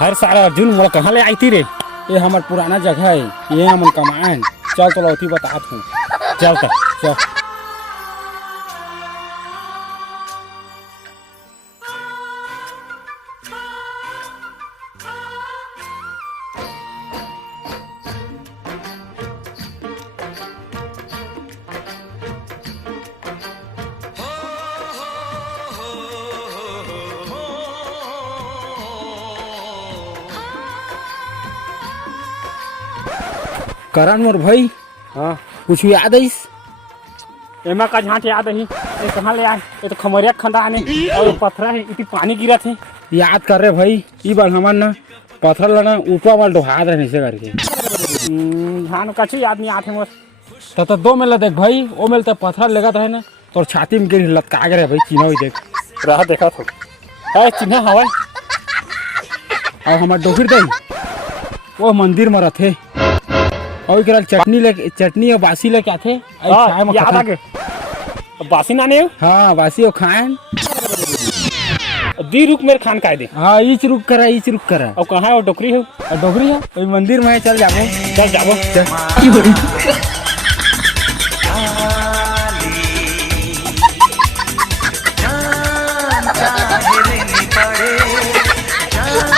हर साल अर्जुन मोला कहाँ ले आई थी रे? ये हमार पुराना जगह है, ये हमन कमाएन। चल तो लौथी बतात हूँ। चल तक चल। करण मोर भाई, हाँ कुछ याद है? एमा का झांट याद है। ये कहाँ ले आए? ये तो खमरिया खंडा ने और पत्थर है, इतनी पानी गिरा थे। याद कर रहे भाई, ई बार हमन ना पत्थर लना ऊपर वाल डोहात रहने से करके धान कछु याद नहीं आते मोर। तो दो मेला देख भाई, वो मेल तो पत्थर लगत है ना, तोर छाती में गिर लटका गए भाई। चिन्ह ही देख रहा देखा तो है चिन्ह हवा। और हमार डोकर दे वो मंदिर में रथे और एकरा चटनी और बासी लेके आथे। याद आ गए बासी नाने हो? हाँ बासी और खाएं दी रुक मेरे खान का दे। हाँ इच रुक करा और कहाँ है वो डोकरी हो? डोगरी है वही मंदिर में। चल जाबो चल जाबो चल।